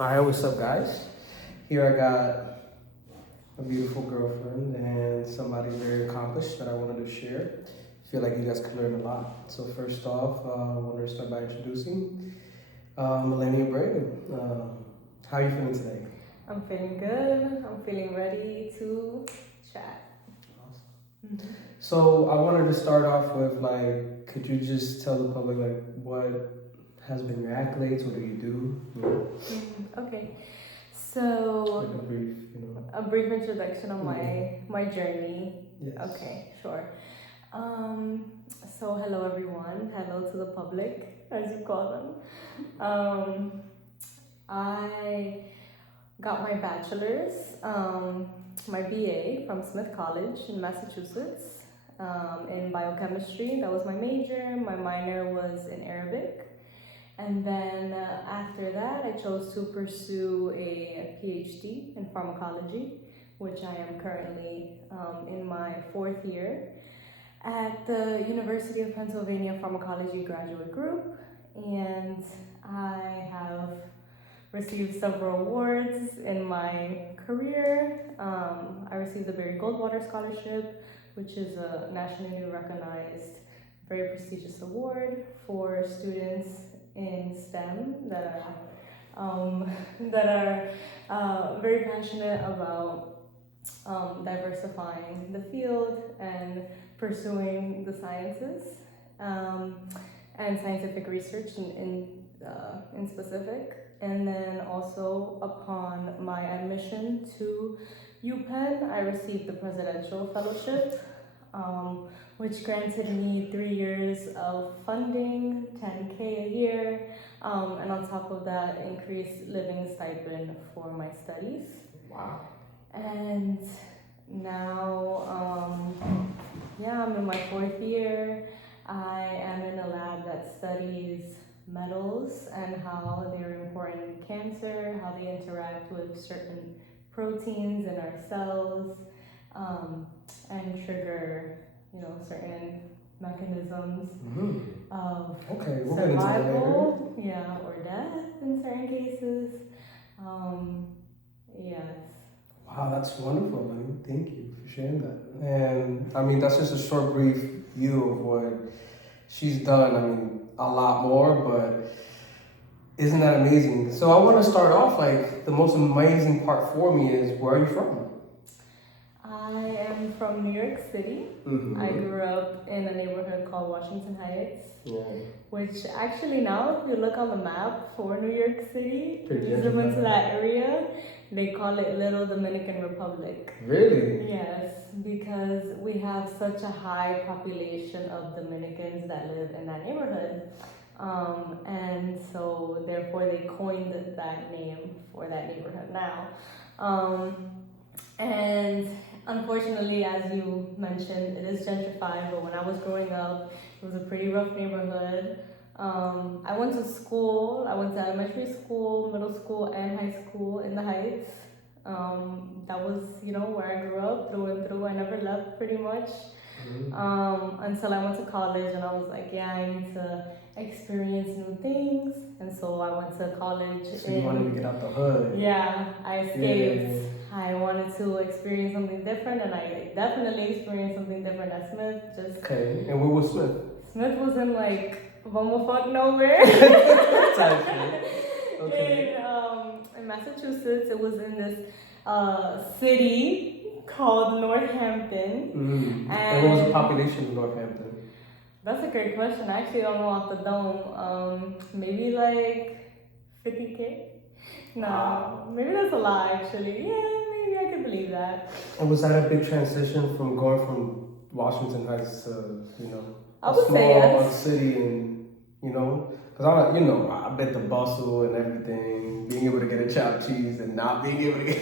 Hi, what's up, guys? Here I got a beautiful girlfriend and somebody very accomplished that I wanted to share. I feel like you guys could learn a lot. So first off, I wanted to start by introducing Ahlenne Abreu. How are you feeling today? I'm feeling good. I'm feeling ready to chat. Awesome. So I wanted to start off with could you just tell the public what has been your accolades? What do you do? Okay, so Like a brief, a brief introduction of my journey. Yes. Okay, sure. So hello everyone. Hello to the public, as you call them. I got my bachelor's, my BA from Smith College in Massachusetts, in biochemistry. That was my major. My minor was in Arabic. And then after that, I chose to pursue a Ph.D. in pharmacology, which I am currently in my 4th year at the University of Pennsylvania Pharmacology Graduate Group. And I have received several awards in my career. I received the Barry Goldwater Scholarship, which is a nationally recognized, very prestigious award for students in STEM that are very passionate about diversifying the field and pursuing the sciences and scientific research in specific. And then also upon my admission to UPenn, I received the Presidential Fellowship, which granted me 3 years of funding, $10K a year, and on top of that, increased living stipend for my studies. Wow. And now, I'm in my 4th year. I am in a lab that studies metals and how they're important in cancer, how they interact with certain proteins in our cells, and trigger, certain mechanisms of survival, or death in certain cases. Yes. Wow, that's wonderful, man. Thank you for sharing that. And I mean, that's just a short, brief view of what she's done. A lot more, but isn't that amazing? So I want to start off the most amazing part for me is, where are you from? I am from New York City. I grew up in a neighborhood called Washington Heights, which actually now, if you look on the map for New York City, you zoom into that area, they call it Little Dominican Republic. Really? Yes, because we have such a high population of Dominicans that live in that neighborhood. And so therefore they coined that name for that neighborhood now. And unfortunately, as you mentioned, it is gentrified, but when I was growing up, it was a pretty rough neighborhood. I went to school. I went to elementary school, middle school, and high school in the Heights. That was, where I grew up through and through. I never left pretty much until I went to college, and I was like, I need to experience new things. And so I went to college. So you wanted to get out the hood. Yeah, I escaped. Yeah. I wanted to experience something different, and I definitely experienced something different at Smith. Okay, and where was Smith? Smith was in bumblefuck nowhere. Okay. In Massachusetts, it was in this city called Northampton. And what was the population of Northampton? That's a great question. I actually don't know off the dome. Maybe 50K? No, maybe that's a lie actually. Yeah, maybe I could believe that. And was that a big transition from going from Washington Heights to, I would say yes. City and, because I bet the bustle and everything, being able to get a chopped cheese and not being able to get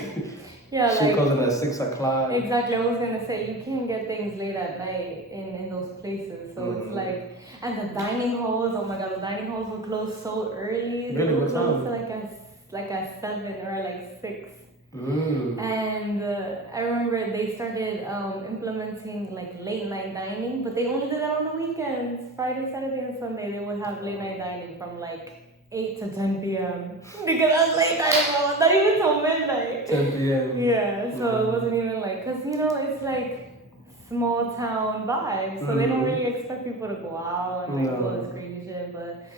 she closing at 6 o'clock. Exactly, I was gonna say you can't get things late at night in those places. So it's and the dining halls, oh my god, the dining halls would close so early. Really? What time? At 7 or 6. And I remember they started implementing late night dining, but they only did that on the weekends. Friday, Saturday, and Sunday they would have late night dining from 8 to 10 p.m. because I was late night, not even till midnight. 10 p.m. Yeah, so it wasn't even like, because it's like small town vibes, so they don't really expect people to go out and like all this crazy shit. But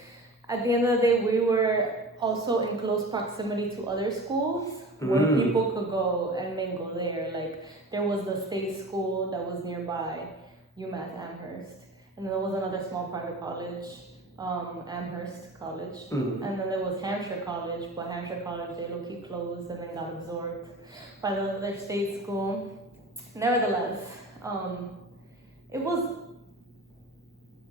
at the end of the day, we were also in close proximity to other schools where people could go and mingle there. Like there was the state school that was nearby, UMass Amherst, and then there was another small private college, Amherst College, and then there was Hampshire College, but Hampshire College they low-key closed and then got absorbed by the other state school. Nevertheless, it was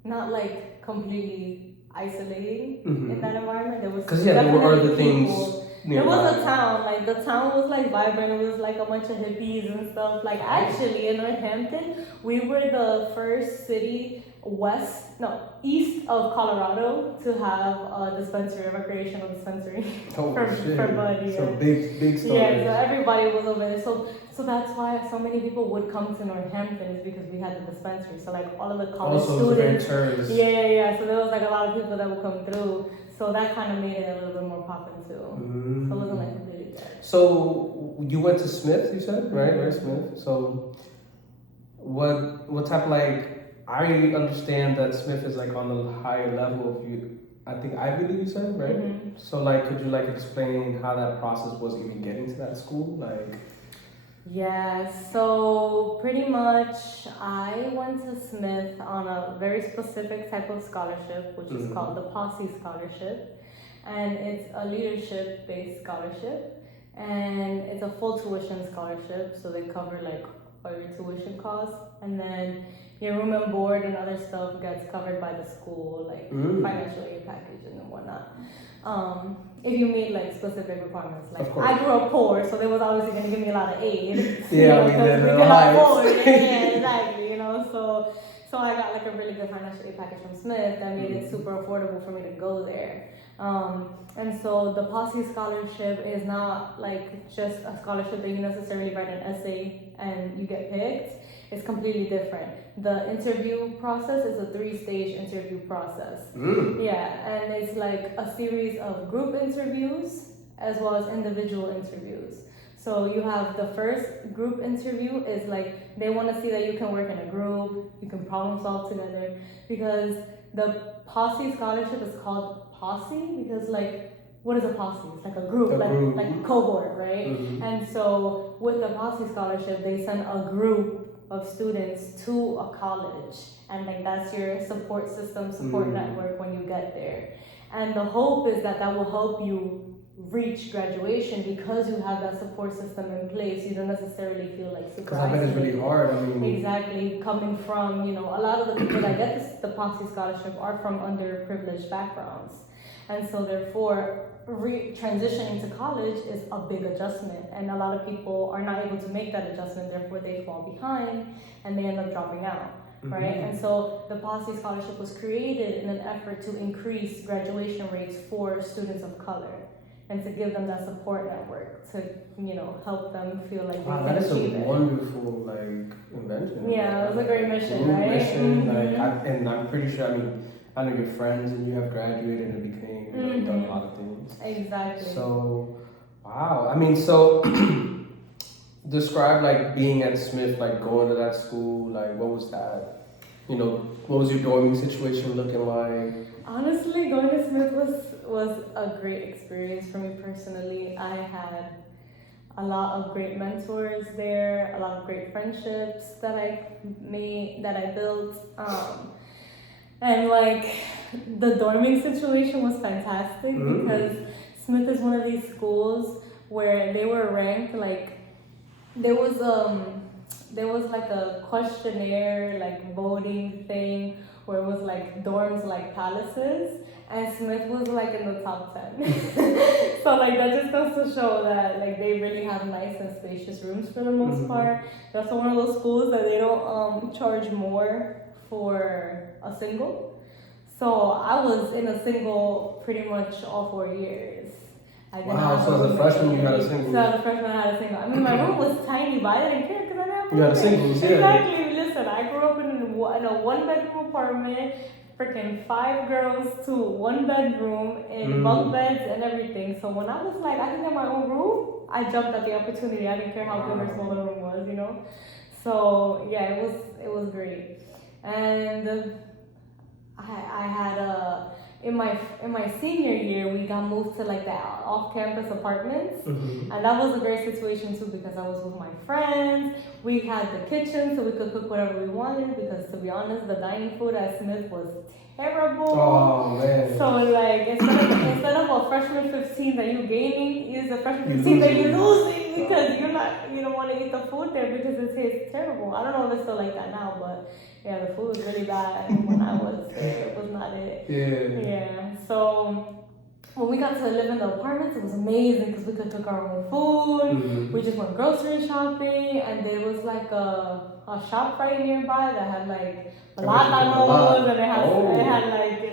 not like completely isolating in that environment. There was there were other things. There was a town, like the town was like vibrant. It was like a bunch of hippies and stuff. Like actually in Northampton, we were the first city east of Colorado to have a dispensary, a recreational dispensary for bud. Yeah. So big stuff. Yeah, so everybody was over there. So that's why so many people would come to Northampton is because we had the dispensary. So like all of the college students. Yeah. So there was like a lot of people that would come through. So that kind of made it a little bit more poppin' too. So it wasn't like completely dead. So you went to Smith, you said, right? Right, Smith. So what type of like? I understand that Smith is like on a higher level of you. I think Ivy League, you said, right? So like, could you like explain how that process was even getting to that school, like? Yeah, so pretty much I went to Smith on a very specific type of scholarship, which is called the Posse Scholarship. And it's a leadership-based scholarship. And it's a full tuition scholarship, so they cover like all your tuition costs. And then your room and board and other stuff gets covered by the school, like financial aid package and whatnot. If you meet like specific requirements, like I grew up poor, so they was obviously going to give me a lot of aid. Yeah, because we could afford. Yeah, exactly. So I got like a really good financial aid package from Smith that made it super affordable for me to go there. And so the Posse Scholarship is not like just a scholarship that you necessarily write an essay and you get picked. It's completely different. The interview process is a 3-stage interview process. Yeah, and it's like a series of group interviews as well as individual interviews. So you have the first group interview is like they want to see that you can work in a group, you can problem solve together, because the Posse Scholarship is called Posse because like what is a posse? It's like a group, like a cohort, right? And so with the Posse Scholarship, they send a group of students to a college, and like that's your support system, support network when you get there. And the hope is that that will help you reach graduation because you have that support system in place. You don't necessarily feel like super isolated. Because I bet it's really hard. I mean, exactly, coming from a lot of the people that get the Posse Scholarship are from underprivileged backgrounds, and so therefore transitioning to college is a big adjustment, and a lot of people are not able to make that adjustment, therefore they fall behind and they end up dropping out, right? And so the Posse Scholarship was created in an effort to increase graduation rates for students of color and to give them that support network to help them feel like they can achieve it. That is a wonderful like invention. Yeah, it was a great mission, right? And I'm pretty sure, I know your friends and you have graduated and became done a lot of things. Exactly. So, wow. So describe like being at Smith, like going to that school, like what was that? What was your dorming situation looking like? Honestly, going to Smith was a great experience for me personally. I had a lot of great mentors there, a lot of great friendships that I built. And like the dorming situation was fantastic because Smith is one of these schools where they were ranked like there was like a questionnaire like voting thing where it was like dorms like palaces, and Smith was like in the top 10. So like that just goes to show that like they really have nice and spacious rooms for the most part. They're also one of those schools that they don't charge more for a single. So I was in a single pretty much all 4 years. Wow, so as a freshman you had a single. So as a freshman I had a single. My room was tiny, but I didn't care because I didn't have you had a single, yeah. Exactly. Listen, I grew up in a 1-bedroom apartment, freaking 5 girls to 1 bedroom in bunk beds and everything. So when I was like, I can get my own room, I jumped at the opportunity. I didn't care how big or small the room was, you know. So yeah, it was great. And I had in my senior year, we got moved to like the off-campus apartments, and that was a great situation too because I was with my friends. We had the kitchen, so we could cook whatever we wanted. Because to be honest, the dining food at Smith was terrible. Oh man! So like instead of a freshman 15 that you gaining, it's a freshman 15 that you're losing because you don't want to eat the food there because it tastes terrible. I don't know if it's still like that now, but yeah, the food was really bad when I was there. It was not it. Yeah. So when we got to live in the apartments, it was amazing because we could cook our own food. We just went grocery shopping, and there was like a shop right nearby that had like plátanos, and it had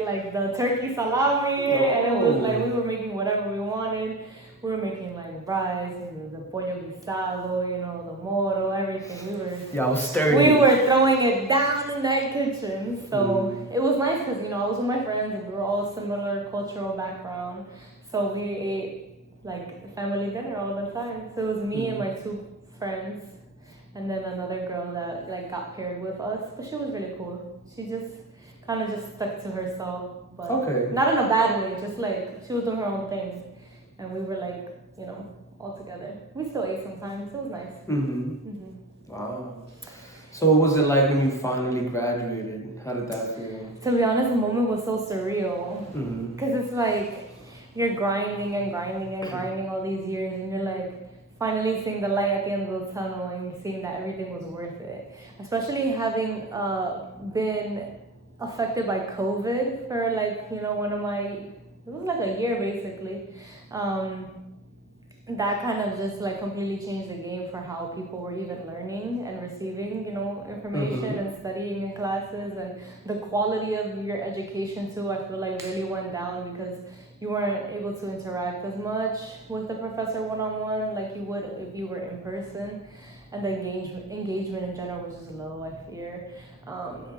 like the turkey salami, and it was like we were making whatever we wanted. We were making like rice, the pollo guisado, you know, the moro, everything. I was stirring. We were throwing it down in that kitchen. So it was nice because, you know, I was with my friends and we were all similar cultural background. So we ate like family dinner all the time. So it was me and my 2 friends and then another girl that like got paired with us. But she was really cool. She just kind of just stuck to herself. But not in a bad way, just like she was doing her own thing. And we were like, you know, all together. We still ate sometimes. It was nice. Wow. So what was it like when you finally graduated? How did that feel? To be honest, the moment was so surreal. Because it's like you're grinding and grinding and grinding all these years, and you're like finally seeing the light at the end of the tunnel, and you're seeing that everything was worth it. Especially having been affected by COVID for like, you know, it was like a year basically. That kind of just like completely changed the game for how people were even learning and receiving, you know, information and studying in classes, and the quality of your education too, I feel like really went down because you weren't able to interact as much with the professor one-on-one like you would if you were in person, and the engagement in general was just low, I fear.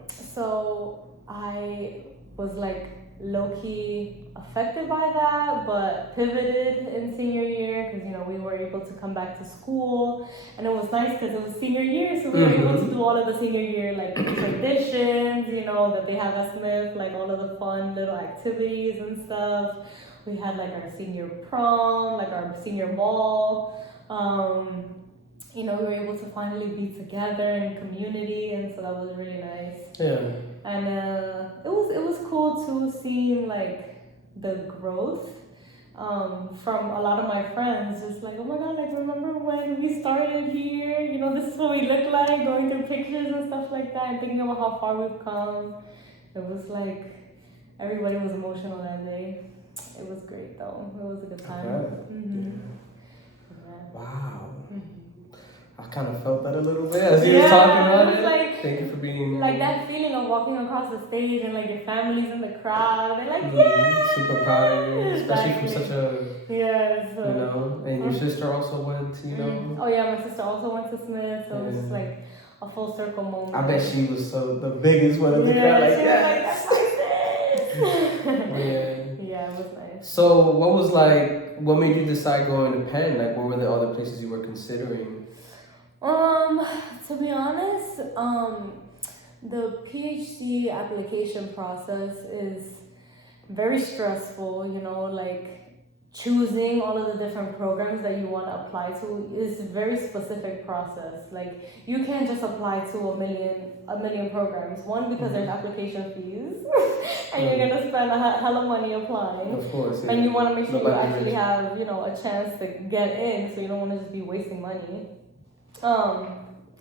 So I was like low-key affected by that, but pivoted in senior year because, you know, we were able to come back to school, and it was nice because it was senior year, so we were able to do all of the senior year like traditions, you know, that they have at Smith, like all of the fun little activities and stuff. We had like our senior prom, like our senior ball. You know, we were able to finally be together in community, and so that was really nice. Yeah. And it was cool too, seeing like the growth from a lot of my friends. Just like, oh my god, like remember when we started here? You know, this is what we look like, going through pictures and stuff like that, and thinking about how far we've come. It was like everybody was emotional that day. It was great though. It was a good time. Wow. I kind of felt that a little bit as you were talking about it. Like, thank you for being... Like that feeling of walking across the stage and like your family's in the crowd. They're like, yeah! Super proud of you, especially from such a... Yes. You know, and your sister also went, you know... Oh yeah, my sister also went to Smith, so it was just like a full circle moment. I bet she was the biggest one of the crowd. Like, yes! Yeah, it was nice. So what made you decide going to Penn? Like, what were the other places you were considering? To be honest, the Ph.D. application process is very stressful, you know, like choosing all of the different programs that you want to apply to is a very specific process. Like you can't just apply to a million programs. One, because there's application fees and you're going to spend a hell of money applying. Of course. Yeah. And you want to make sure you actually have, you know, a chance to get in, so you don't want to just be wasting money.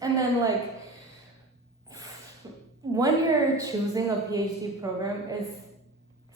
And then like when you're choosing a PhD program, is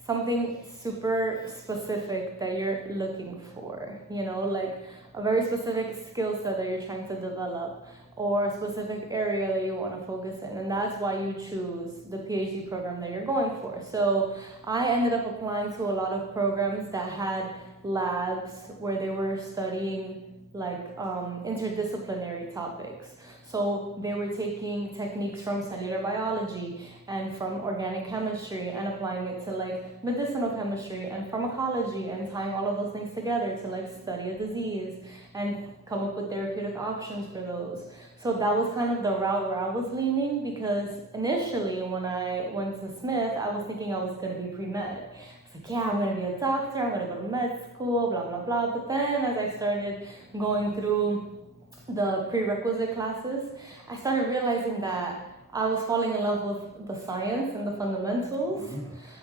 something super specific that you're looking for, you know, like a very specific skill set that you're trying to develop, or a specific area that you want to focus in, and that's why you choose the PhD program that you're going for. So I ended up applying to a lot of programs that had labs where they were studying like interdisciplinary topics. So they were taking techniques from cellular biology and from organic chemistry and applying it to like medicinal chemistry and pharmacology and tying all of those things together to like study a disease and come up with therapeutic options for those. So that was kind of the route where I was leaning, because initially when I went to Smith, I was thinking I was going to be pre-med. It's like, yeah, I'm going to be a doctor, I'm going to go to med school, blah, blah, blah. But then as I started going through the prerequisite classes, I started realizing that I was falling in love with the science and the fundamentals.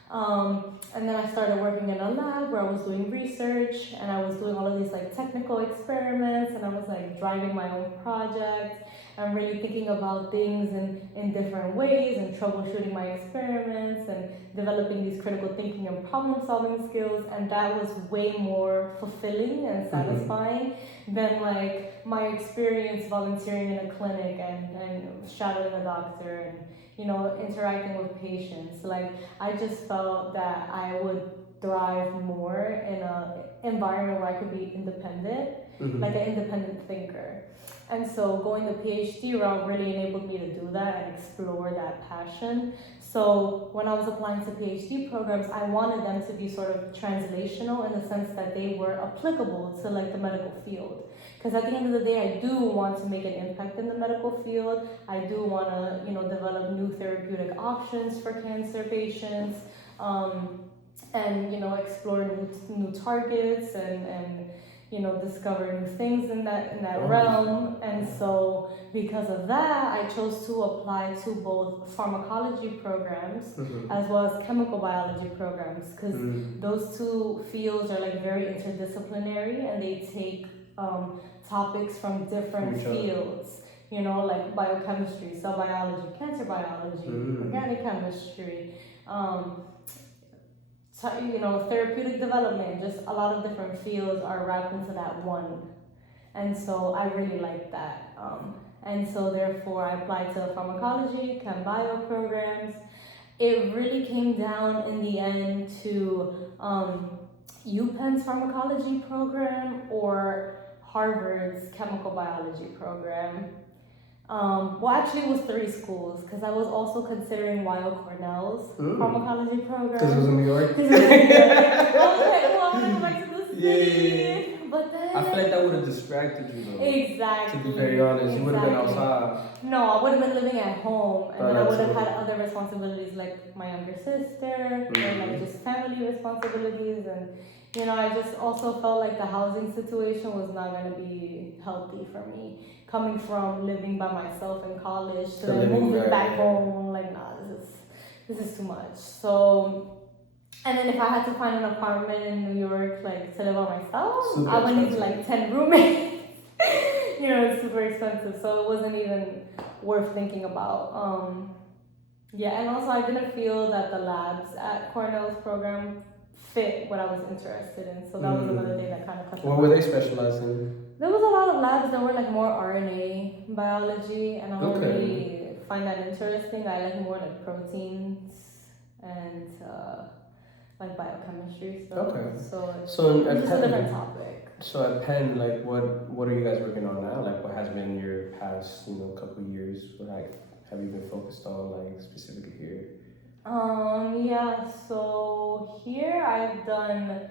And then I started working in a lab where I was doing research, and I was doing all of these like technical experiments, and I was like driving my own project and really thinking about things in different ways and troubleshooting my experiments and developing these critical thinking and problem solving skills. And that was way more fulfilling and satisfying than like my experience volunteering in a clinic and shadowing a doctor and, you know, interacting with patients. Like, I just felt that I would thrive more in an environment where I could be independent, like an independent thinker. And so going the Ph.D. route really enabled me to do that and explore that passion. So when I was applying to Ph.D. programs, I wanted them to be sort of translational in the sense that they were applicable to like the medical field. Because at the end of the day, I do want to make an impact in the medical field. I do want to, you know, develop new therapeutic options for cancer patients, and, you know, explore new targets and you know, discover new things in that realm. And so because of that, I chose to apply to both pharmacology programs as well as chemical biology programs, because those two fields are like very interdisciplinary, and they take topics from different fields, you know, like biochemistry, cell biology, cancer biology, organic chemistry, you know, therapeutic development, just a lot of different fields are wrapped into that one. And so I really like that. And so therefore I applied to pharmacology, chem bio programs. It really came down in the end to UPenn's pharmacology program or Harvard's chemical biology program. Well, actually it was 3 schools, because I was also considering Weill Cornell's pharmacology program. Because it was in New York? I was like, well, I want to go back to the city. Yeah. But then... I feel like that would have distracted you though. Exactly. To be very honest, you would have been outside. No, I would have been living at home, and then I would have had other responsibilities like my younger sister, and like just family responsibilities, and you know, I just also felt like the housing situation was not going to be healthy for me. Coming from living by myself in college to then moving back home, like, nah, this is too much. So, and then if I had to find an apartment in New York, like, to live by myself, I would need like 10 roommates. You know, it's super expensive, so it wasn't even worth thinking about. Yeah, and also I didn't feel that the labs at Cornell's program fit what I was interested in, so that was another thing that kind of cut. What were they specialized in? There was a lot of labs that were like more RNA biology, and I don't really find that interesting. I like more like proteins and like biochemistry stuff. So it's just a different topic. So at Penn, like, what are you guys working on now? Like, what has been your past, you know, couple of years? What have you been focused on, like, specifically here? Yeah, so here I've done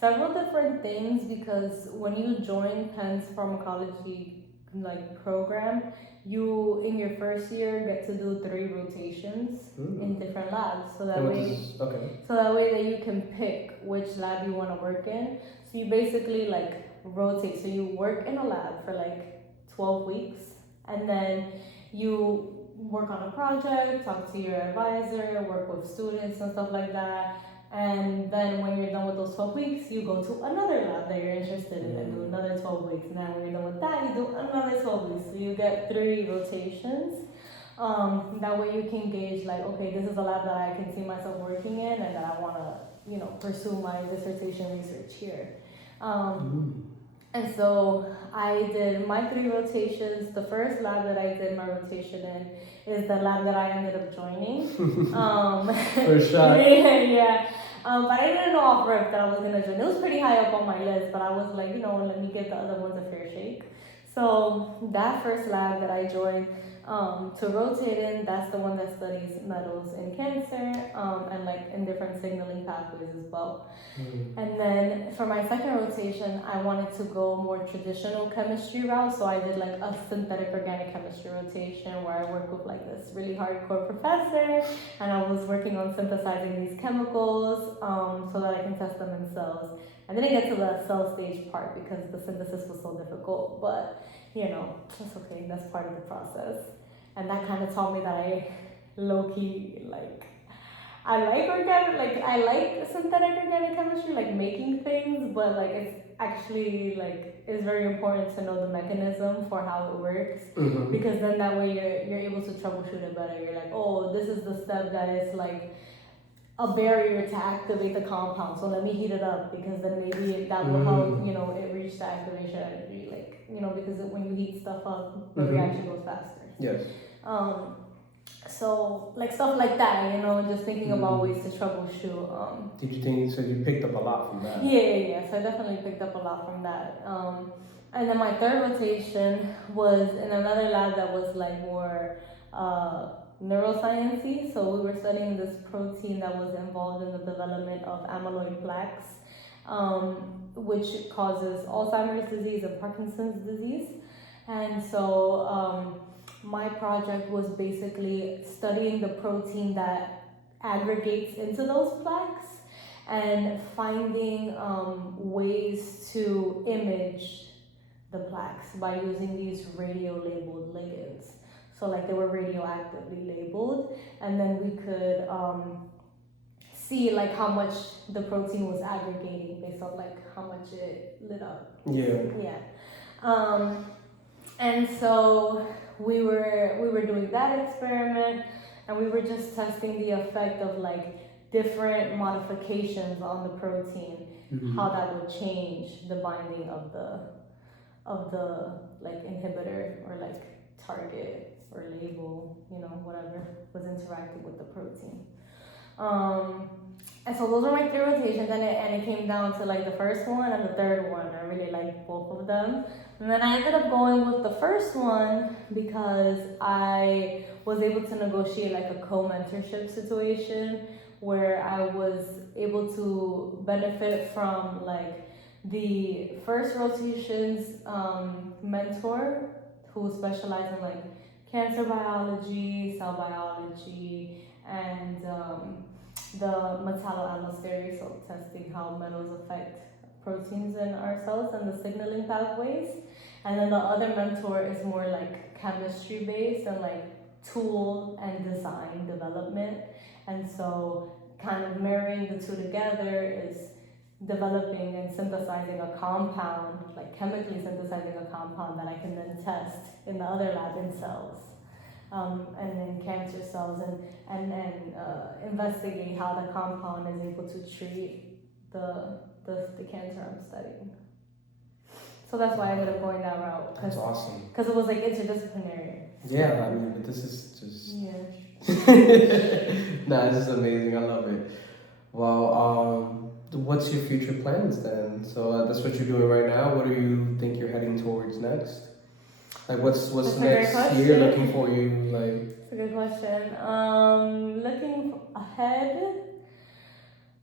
several different things, because when you join Penn's pharmacology like program, you in your first year get to do 3 rotations in different labs. So that way that you can pick which lab you want to work in. So you basically like rotate. So you work in a lab for like 12 weeks, and then you work on a project, talk to your advisor, work with students and stuff like that. And then when you're done with those 12 weeks, you go to another lab that you're interested in and do another 12 weeks. And then when you're done with that, you do another 12 weeks. So you get 3 rotations. That way you can gauge like, okay, this is a lab that I can see myself working in and that I want to, you know, pursue my dissertation research here. And so I did my 3 rotations. The first lab that I did my rotation in is the lab that I ended up joining. First shot. Yeah. But I didn't know off rip that I was going to join. It was pretty high up on my list, but I was like, you know, let me give the other ones a fair shake. So that first lab that I joined to rotate in, that's the one that studies metals in cancer and like in different signaling pathways as well. And then for my second rotation, I wanted to go more traditional chemistry route. So I did like a synthetic organic chemistry rotation where I worked with like this really hardcore professor, and I was working on synthesizing these chemicals so that I can test them in cells. I didn't get to the cell stage part because the synthesis was so difficult, but you know, that's okay, that's part of the process. And that kind of taught me that I low-key, like, I like synthetic organic chemistry, like making things, but like it's actually like, it's very important to know the mechanism for how it works, because then that way you're able to troubleshoot it better. You're like, oh, this is the step that is like a barrier to activate the compound, so let me heat it up because then maybe that will help, you know, it reach the activation energy, like, you know, because when you heat stuff up, the reaction goes faster. Yes. So like stuff like that, you know, just thinking about ways to troubleshoot. Did you think, so you picked up a lot from that? Yeah. So I definitely picked up a lot from that. And then my third rotation was in another lab that was like more neuroscience-y. So we were studying this protein that was involved in the development of amyloid plaques, which causes Alzheimer's disease and Parkinson's disease. And so my project was basically studying the protein that aggregates into those plaques and finding ways to image the plaques by using these radio-labeled ligands. So like they were radioactively labeled, and then we could see like how much the protein was aggregating based on like how much it lit up. And so we were doing that experiment, and we were just testing the effect of like different modifications on the protein, how that would change the binding of the like inhibitor or like target or label, you know, whatever was interacting with the protein. And so those were my three rotations, and it came down to like the first one and the third one. I really liked both of them. And then I ended up going with the first one because I was able to negotiate like a co-mentorship situation where I was able to benefit from like the first rotation's mentor, who specialized in like cancer biology, cell biology, and the metalloallostereotype testing, how metals affect proteins in our cells and the signaling pathways. And then the other mentor is more like chemistry based and like tool and design development. And so kind of marrying the two together is developing and synthesizing a compound, like chemically synthesizing a compound that I can then test in the other lab in cells, and in cancer cells, and then investigate how the compound is able to treat the cancer I'm studying. So that's why I ended up going that route. That's awesome. Because it was like interdisciplinary. Yeah, I mean, this is just... Yeah. Nah, this is amazing. I love it. Well, what's your future plans then? So that's what you're doing right now. What do you think you're heading towards next? Like, what's next year looking for you? Like, that's a good question. Looking ahead,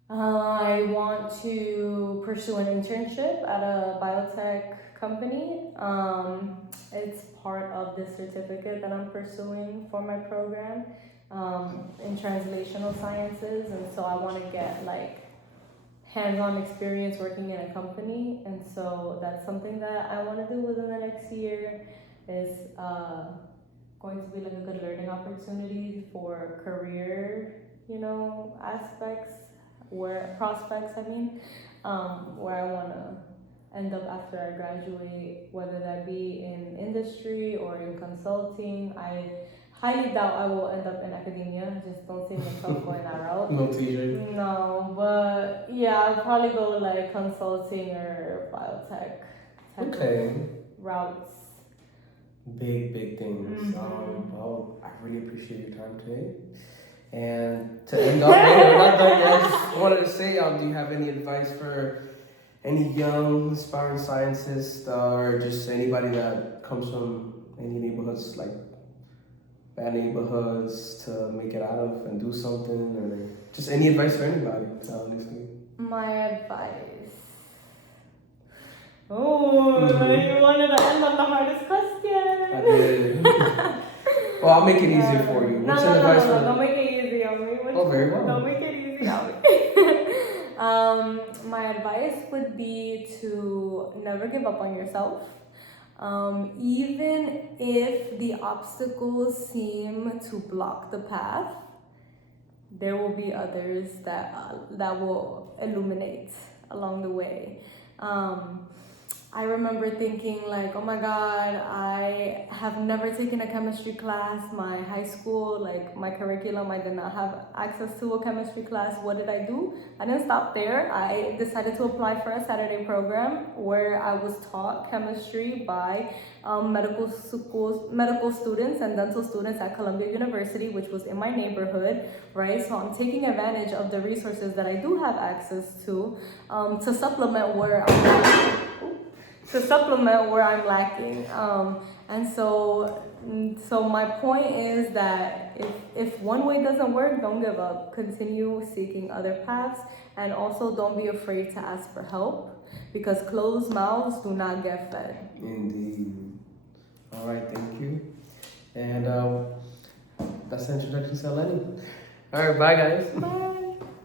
I want to pursue an internship at a biotech company. It's part of the certificate that I'm pursuing for my program in translational sciences, and so I want to get like hands-on experience working in a company, and so that's something that I want to do within the next year. Is going to be like a good learning opportunity for career, you know, aspects, where prospects, I mean, where I want to end up after I graduate, whether that be in industry or in consulting. I highly doubt I will end up in academia. I just don't see myself going that route. No teacher? No, but yeah, I'll probably go like consulting or biotech type of routes. Big things. Well, I really appreciate your time today. And to end up, we're not done yet. I just wanted to say, do you have any advice for any young aspiring scientists or just anybody that comes from any neighborhoods, like bad neighborhoods, to make it out of and do something, or just any advice for anybody, honestly? My advice. Oh, you wanted to end on the hardest question. I did. Well, I'll make it easier for you. What's No, advice for don't make it easy on me. Oh, very well. Don't make it easy on me. My advice would be to never give up on yourself. Even if the obstacles seem to block the path, there will be others that will illuminate along the way. I remember thinking like, oh my God, I have never taken a chemistry class. My high school, like my curriculum, I did not have access to a chemistry class. What did I do? I didn't stop there. I decided to apply for a Saturday program where I was taught chemistry by medical students and dental students at Columbia University, which was in my neighborhood, right? So I'm taking advantage of the resources that I do have access to supplement where I'm lacking. And so my point is that if one way doesn't work, don't give up. Continue seeking other paths, and also don't be afraid to ask for help, because closed mouths do not get fed. Indeed. All right, thank you. And that's the introduction to Ahlenne. All right, bye guys. Bye.